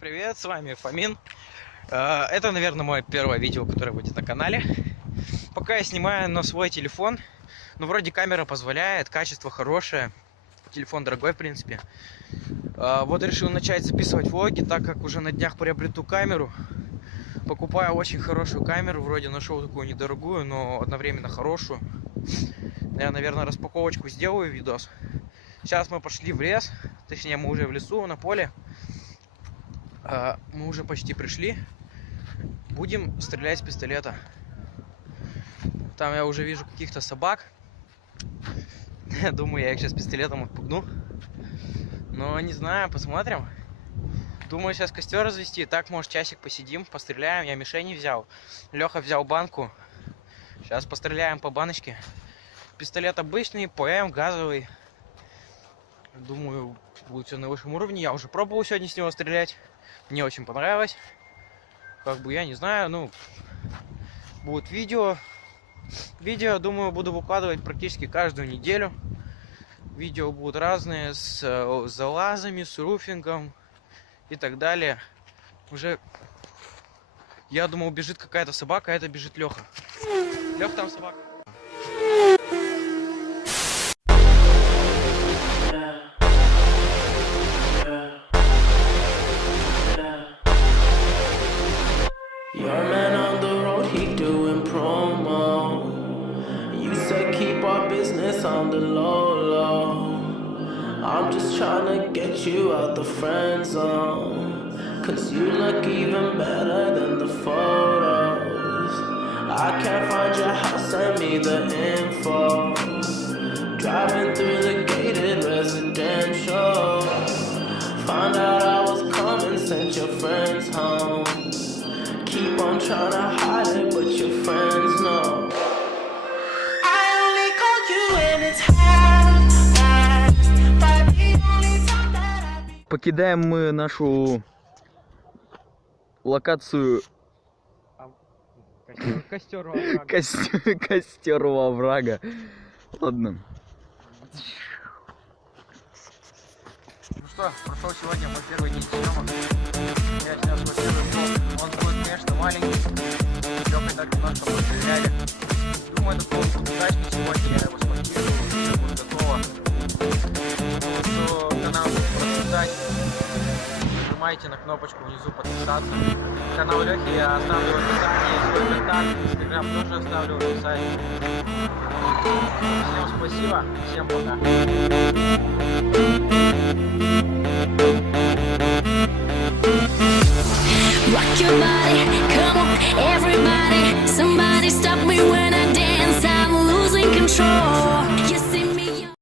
привет, с вами Фомин. Это, наверное, мое первое видео, которое будет на канале. Пока я снимаю на свой телефон, но вроде камера позволяет, качество хорошее, телефон дорогой, в принципе. Вот решил начать записывать влоги, так как уже на днях приобрету камеру. Покупаю очень хорошую камеру, вроде нашел такую недорогую, но одновременно хорошую. Я, наверное, распаковочку сделаю, видос. Сейчас мы пошли в лес, точнее мы уже в лесу, на поле. Мы уже почти пришли. Будем стрелять с пистолета. Там я уже вижу каких-то собак. Думаю, я их сейчас пистолетом отпугну. Но не знаю, посмотрим. Думаю, сейчас костер развести. Так, может, часик посидим, постреляем. Я мишени взял. Леха взял банку. Сейчас постреляем по баночке. Пистолет обычный, ПМ, газовый. Думаю, будет все на высшем уровне. Я уже пробовал сегодня с него стрелять. Мне очень понравилось. Как бы, я не знаю, ну, будет видео. Видео, думаю, буду выкладывать практически каждую неделю. Видео будут разные, с залазами, с руфингом и так далее. Уже, я думал, бежит какая-то собака, а это бежит Леха. Леха, там собака. Your man on the road, he doing promo. You said keep our business on the low. I'm just trying to get you out the friend zone. Cause you look even better than the photos. I can't find your house, send me the info. Driving through the gated residential. Found out I was coming, sent your friends home. Keep on trying to hide it, but your friends know. I only called you when it's half-past, but the only time that I be... Покидаем мы нашу локацию Костер во врага. костер у оврага. Ладно. Ну что, прошел сегодня мой первый день съемок. Я снял свой первый влог. Он будет, конечно, маленький. Лёхой так немножко постреляли. Думаю, этот влог будет удачный сегодня. Я его смонтирую, все будет готово. Что канал будет процветать. Нажимайте на кнопочку внизу подписаться. Канал Лёхи я оставлю в описании. Свой контакт, инстаграм тоже оставлю в описании. Всем спасибо, всем пока. Rock your body, come on, everybody. Somebody stop me when I dance, I'm losing control.